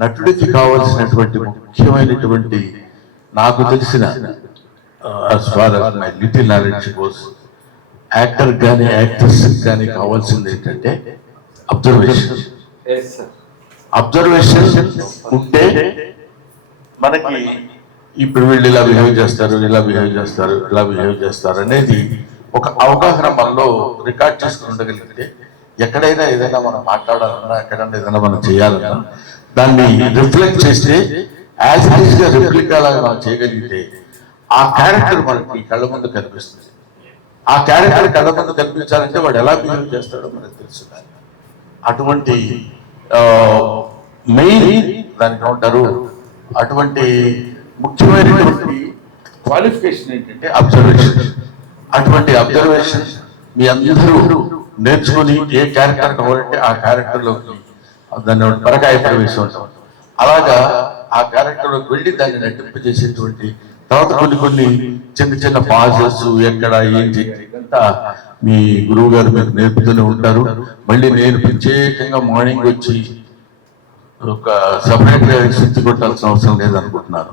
నటుడికి కావాల్సినటువంటి ముఖ్యమైనటువంటి నాకు తెలిసిన as far as my little knowledge goes, actor కానీ యాక్ట్రెస్ కానీ కావాల్సింది ఏంటంటే అబ్జర్వేషన్. అబ్జర్వేషన్ ఉంటే మనకి ఇప్పుడు వీళ్ళు ఇలా బిహేవ్ చేస్తారు, ఇలా బిహేవ్ చేస్తారు, ఇలా బిహేవ్ చేస్తారు అనేది ఒక అవగాహన మనలో రికార్డ్ చేసుకుని ఉండగలిగితే ఎక్కడైనా ఏదైనా మనం మాట్లాడాలన్నా, ఎక్కడైనా ఏదైనా మనం చేయాలన్నా దాన్ని రిఫ్లెక్ట్ చేస్తే యాజ్ ఇట్ ఈస్ గా రిప్లికా లాగా మనం చేయగలిగితే ఆ క్యారెక్టర్ మనకి కళ్ళ ముందు కనిపిస్తుంది. ఆ క్యారెక్టర్ కళ్ళ ముందు కనిపించాలంటే వాడు ఎలా బిహేవ్ చేస్తాడో మనకు తెలుసు. అటువంటి మెయిన్ దానికి ఉంటారు, అటువంటి ముఖ్యమైనటువంటి క్వాలిఫికేషన్ ఏంటంటే అబ్జర్వేషన్. అటువంటి అబ్జర్వేషన్ మీ అందరూ నేర్చుకుని ఏ క్యారెక్టర్ కావాలంటే ఆ క్యారెక్టర్లోకి దాన్ని పరకాయ ప్రవేశం ఉంటాం, అలాగా ఆ క్యారెక్టర్లోకి వెళ్ళి దాన్ని నటింపజేసేటువంటి తర్వాత కొన్ని చిన్న చిన్న పాజెస్ ఎక్కడ ఏంటి అంతా మీ గురువు గారు మీకు నేర్పుతూనే ఉంటారు. మళ్ళీ నేను ప్రత్యేకంగా మార్నింగ్ వచ్చి ఒక సపరేట్ గా శక్తి కొట్టాల్సిన అవసరం లేదనుకుంటున్నాను.